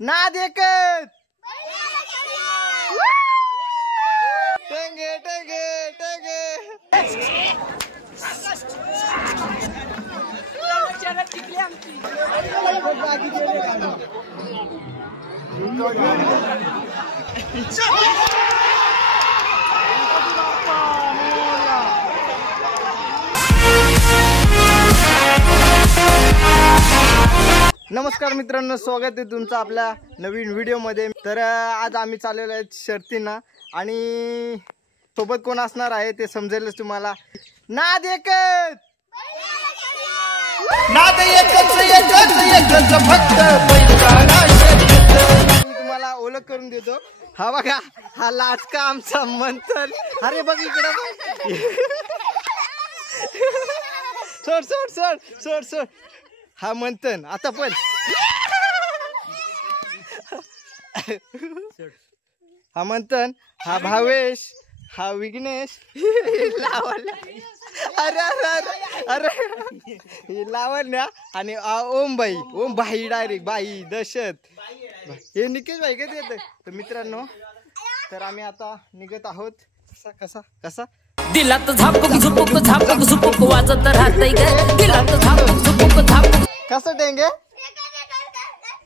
ना देखत टेंगे टेंगे टेंगे नमस्कार मित्रांनो, स्वागत आहे तुमचं आपल्या नवीन व्हिडिओ मध्ये। तर आज आम्ही चाललेलो आहे शर्तींना आणि सोबत कोण असणार आहे ते समजेलच तुम्हाला। नाद एकच तुम्हाला ओळख करून देतो। हा बघा, हा लाचका आमचा मंथन। अरे बघ इकडे सोड सोड सोड सोड सोड। हा मंथन आता पण हा मंथन, हा भावेश, हा विघ्नेश, अरे अरे अरे लावण्या आणि ओम भाई डायरेक्ट बाई दशत हे निकेश भाई कधी येत। तर मित्रांनो, तर आम्ही आता निघत आहोत। कसा कसा कसा दिलात झापक झुपक वाजत राहतय ग, दिलात झापक झुपक कसं टेंगे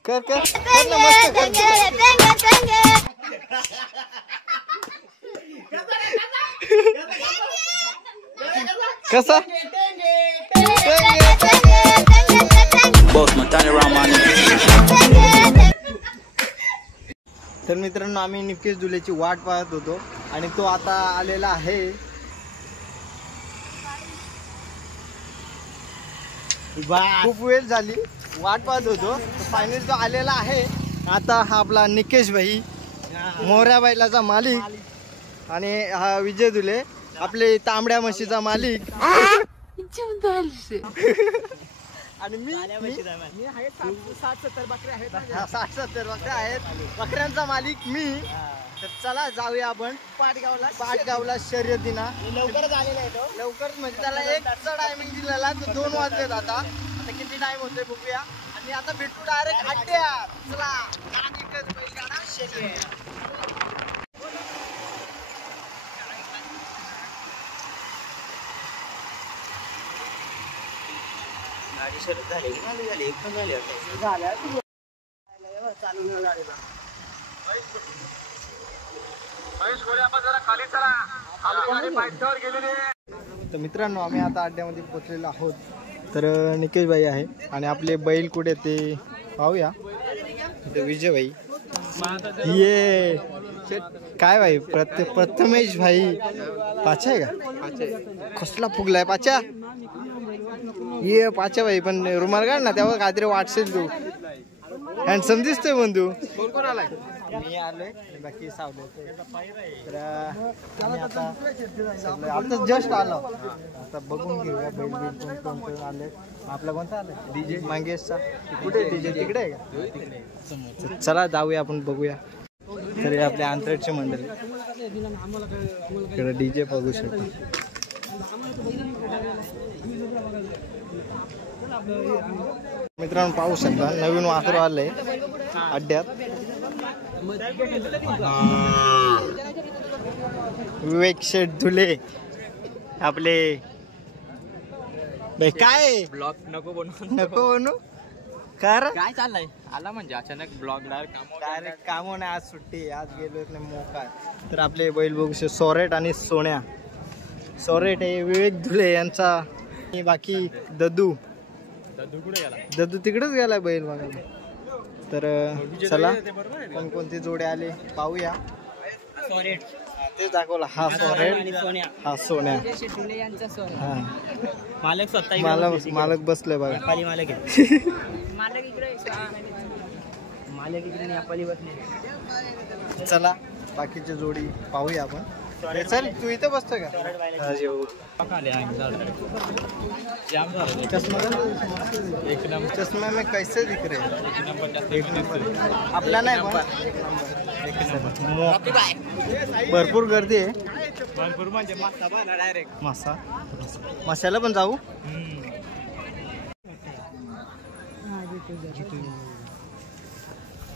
कर कर कसा तर मित्रांनो, आम्ही निकेश दुलेची वाट पाहत होतो आणि तो आता आलेला आहे। खूप वेळ झाली वाट पाहत होतो, फायनली तो आलेला आहे। आता हा आपला निकेश भाई, मोऱ्या बैलाचा मालिक, आणि हा विजय दुले आपले तांबड्या म्हशीचा मालिक, आणि मी 60-70 बकऱ्या आहेत, बकऱ्यांचा मालिक मी। तर चला जाऊया आपण पाटगावला शर्यतीना। लवकरच आलेला आहे तो, लवकरच म्हणजे त्याला एकचा टायमिंग दिलेला, तो 2 वाजलेत। आता किती टाइम होतोय बघूया, आणि आता भेटू डायरेक्ट अड्ड्यात। चला गाडी शर्यत झाली एकदम झाली तर मित्रांनो, आम्ही आता अड्ड्यामध्ये पोहोचलेलो आहोत। तर निकेश भाई आहे आणि आपले बैल कुठे ते पाहूया। विजय भाई ये काय भाई, प्रथमेश भाई पाचा आहे का? कसला फुगलाय पाचा, ये पाचा भाई। पण रुमाल काढ ना, तेव्हा काहीतरी वाटशील तू, हँडसम दिसतोय बंधू। कोण आलाय? मी आलोय, बाकी सावले। तर आम्ही आता जस्ट आलो, आता बघून घेऊया बैल कोण आले। आपला कोणता आलाय? डीजे मंगेशचा। कुठे डीजे? तिकडे आहे का? चला जाऊया आपण बघूया। तर आपल्या आंतरची मंडळी इकडे डीजे बघू शकतो। मित्रांनो पाहू शकता, नवीन वासरू आलंय अड्ड्यात। विवेक शेठ धुले आपले भाई। काय ब्लॉग नको बनू कार काय चाललंय? आला म्हणजे अचानक ब्लॉग डायरेक्ट काम नाही, आज सुट्टी, आज गेलो नाही मोका। तर आपले बैल बघू शकतो, सोरेट आणि सोन्या। सोरेट हे विवेक धुले यांचा, बाकी ददू तिकडेच गेलाय बैल बघायला। तर चला कोणते जोडे आले पाहूया। तेच दाखवला, हा सोरेट, हा सोन्या। हा मालक बसले बघा, चला बाकीचे जोडी पाहूया आपण। चल तू इथे बसतोय का? चष्मा में कैसे दिख रहे? एक नंबर आपला नाही, भरपूर गर्दी आहे। भरपूर म्हणजे मासा डायरेक्ट माशाला पण जाऊ।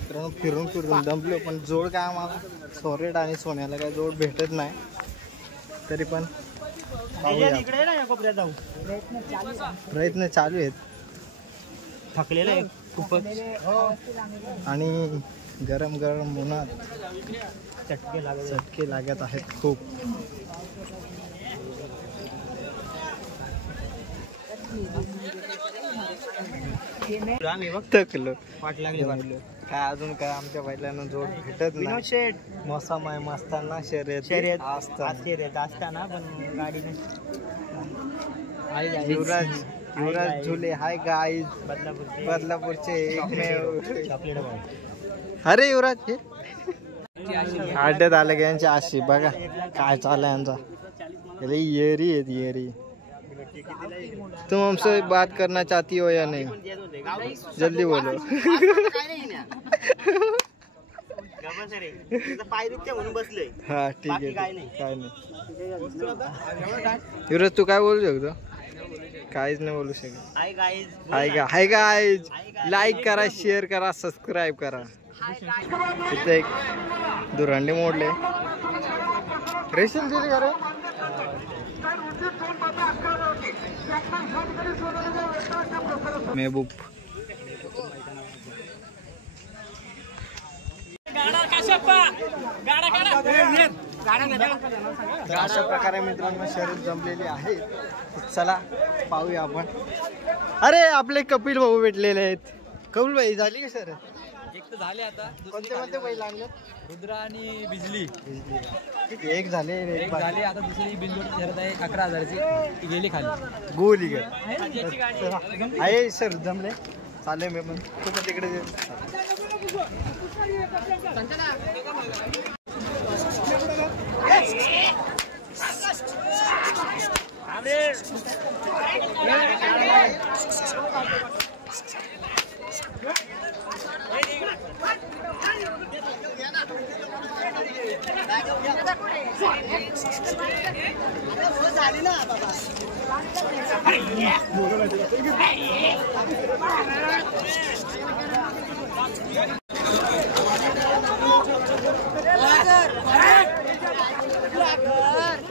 तर मित्रांनो फिरून फिरून दमलो, पण जोड काय आम्हाला सोरेट आणि सोन्याला काय जोड भेटत नाही. तरी पण प्रयत्न चालू आहेत. थकलेलं आहे खूपच आणि गरम गरम उन्हात चटके लागत आहेत खूप. आम्ही बघ थकलो. वाट लागली काय अजून काय आमच्या बैलांना जोड भेटत नाही. शेट मोसम आहे मस्ताना शर्यत शर्यत असतात. असताना पण गाडीने युवराज झुले हाय गाईज बदलापूरचे एकमेव. अरे युवराज हे अड्ड्यात आले का यांची आशी बघा काय चालू यांचा. येरी आहेत येरी. तुम हमसे बात करना चाहती हो या नहीं? जल्दी बोलो. पाय दुखते म्हणून बसलोय. हा ठीक आहे काय नाही. काय नाही. युवराज तू काय बोलू शकतो? काहीच नाही बोलू शकत. हाय गाईज लाईक करा, शेअर करा, सबस्क्राईब करा. इथे एक दुरांडे मोडले. रेशन दिली का रे? महबूब तर अशा प्रकारे मित्रांनो शर्यत जमलेली आहे. चला पाहूया आपण. अरे आपले कपिल भाऊ भेटलेले आहेत. कपिल भाई झाली का शर्यत? एक तर झाले आता. कोणते बैल लागले? रुद्रा आणि बिजली एक झाले एक झाले. आता दुसरी बिंदू शर्यत आहे 11,000ची. ती गेली खाली. गोली आहे सर जमले. चालेल मी पण तू पण तिकडे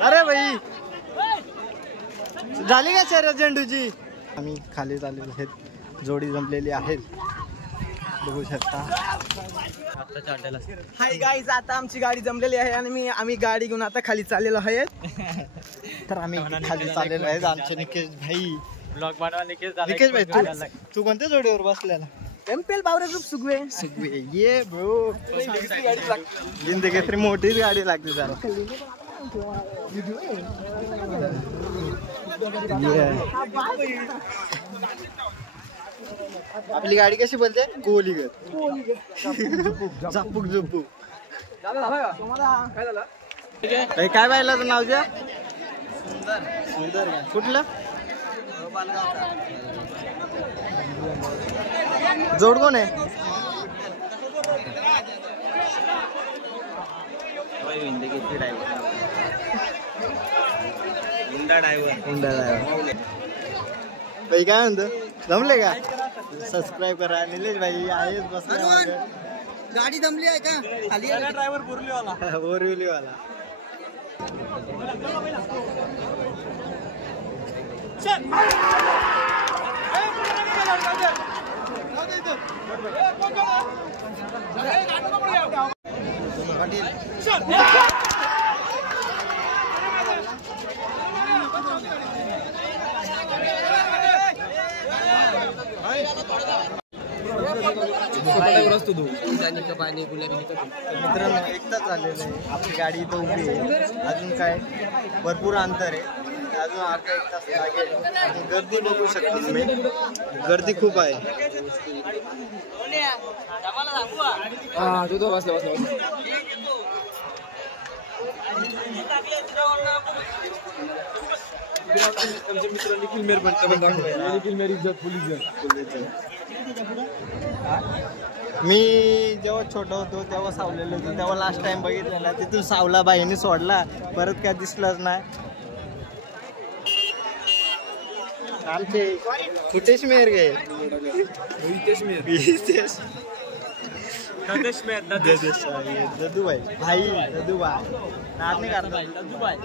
अरे भाई झाली का शर्यत झेंडूची? आम्ही खाली चाललेलो आहेत. जोडी जमलेली आहेत बघू शकता. हाय गाईज आता आमची गाडी जमलेली आहे आणि आम्ही गाडी घेऊन आता खाली चाललेलो आहे. तर आम्ही खाली चाललेलो आहेत. आमचे निकेश भाई ब्लॉग बनवा. निकेश भाई तू कोणत्या जोडीवर बसलेला? एमपीएल बावरे ग्रुप सुगवे. ये ब्रो जिंदगी तरी मोठीच गाडी लागते जरा. आपली गाडी कशी बोलते? कोहलीगत झापूक झुपूक. काय पाहिलं नाव द्या? सुंदर. कुठलं जोड कोण आहे? भाई काय म्हणतो? जमले का? सबस्क्राईब करा. निलेश भाई आहेच बसले. गाडी जमली आहे का? खाली ड्रायव्हर बोरिवलीवाला. मित्रांनो एक तास झालेलं आहे. आपली गाडी इथं उभी आहे. अजून काय भरपूर अंतर आहे. अजून अर्धा एक तास लागेल. गर्दी बघू शकता तुम्ही. गर्दी खूप आहे. मी जेव्हा छोटा होतो तेव्हा सावलेलं होतं. तेव्हा लास्ट टाइम बघितलेला. तिथून सावला बाईने सोडला. परत काय दिसलाच नाही. आमचे फुटेश मेहर गए. ददूभाई भाई ददूभाई नाद नहीं करता ददूभाई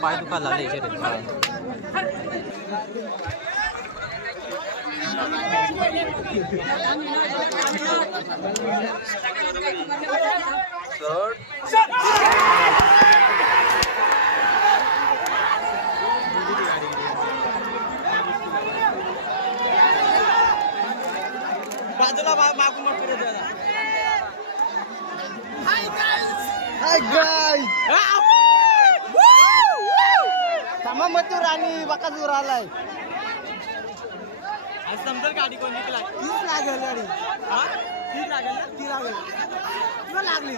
पाय दुखायला लागले बाजूला मागून हाय गाइस थांबा मत राणी बकासूर आलाय आज समजा गाडी कोण निघला 30 लागेल गाडी हा 30 लागेल ना 30 लागेल किंवा लागली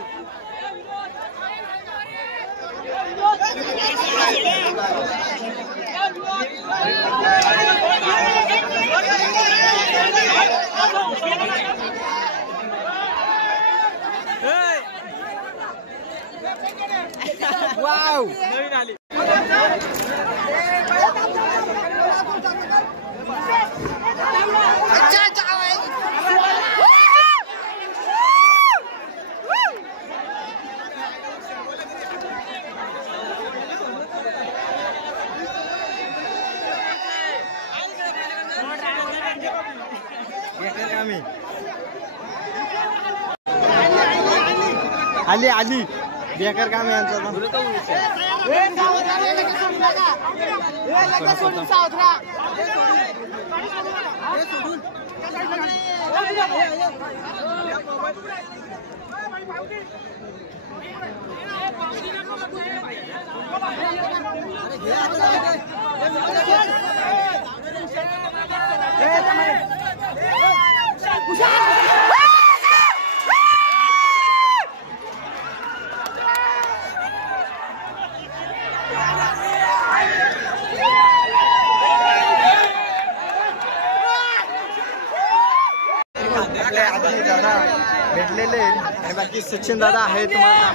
वाव नवीन आली आली आली बेकार काम आहे यांचं दादा भेटलेले आणि बाकी सचिन दादा आहे तुम्हाला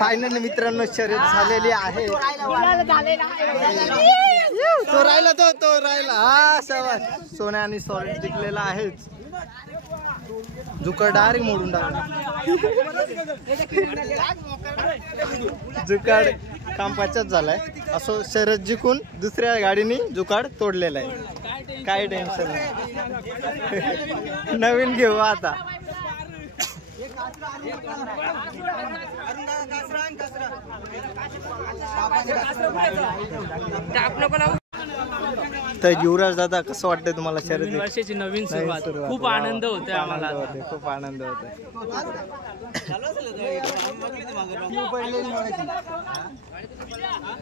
फायनल मित्रांनो शर्यत झालेली आहे तो राहिला हा शाबास सोन्या आणि सॉलिड जिंकलेला आहेच जुकाड डायरेक्ट मोडून टाकला जुकाड काम पाचाच झालाय असं शर्यत जिंकून दुसऱ्या गाडीने जुकाड तोडलेला आहे काय टेन्शन नाही नवीन घेऊ आता तर युवराज दादा कसं वाटतंय तुम्हाला शर्यत वर्षाची नवीन सुरुवात खूप आनंद होतोय आम्हाला खूप आनंद होतोय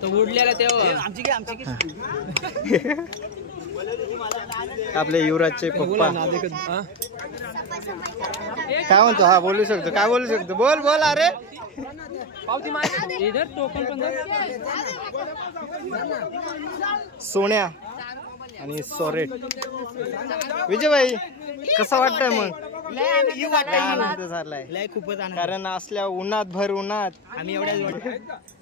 तो उडलेला तेव्हा आपले युवराजचे पप्पा काय म्हणतो हा बोलू शकतो काय बोलू शकतो बोल बोल अरे इधर टोकन पण सोन्या आणि सोरेट. विजय भाई कसं वाटतंय मग? लय आनंद झालाय. लय खूपच आनंद. कारण असल्या उन्हात भर उन्हात आम्ही एवढ्या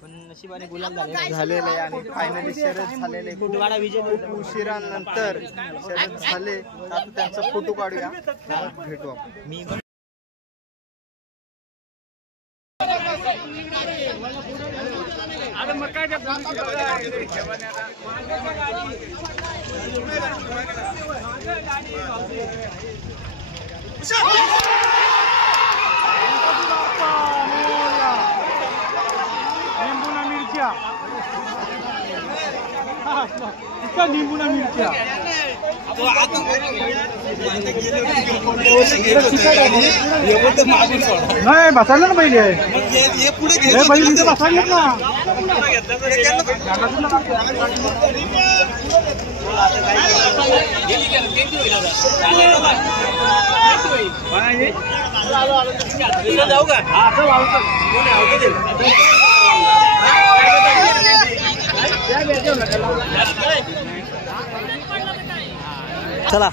पण नशिबाने गुलाब झालेलं आहे आणि फायनली शर्यत झालेले. कुटवाडा विजय खूप उशिरानंतर शर्यत झाले. आता त्यांचा फोटो काढूया, भेटू आपण. मी निंबूना मिरच्या निंबूना मिरच्या नाही बसायला ना पहिले बसायला ना. जाऊ का? चला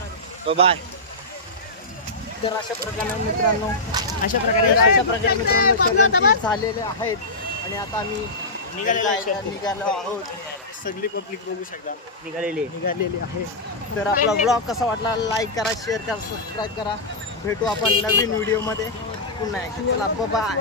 बाय. तर अशा प्रकारे मित्रांनो अशा प्रकारे मित्रांनो शर्यती झालेले आहेत आणि आता आम्ही निघालो आहोत. सगळी पब्लिक बघू शकता निघालेली आहे. तर आपला ब्लॉग कसा वाटला लाईक करा, शेअर करा, सबस्क्राईब करा. भेटू आपण नवीन व्हिडिओमध्ये पुन्हा एकदा. चला बाय.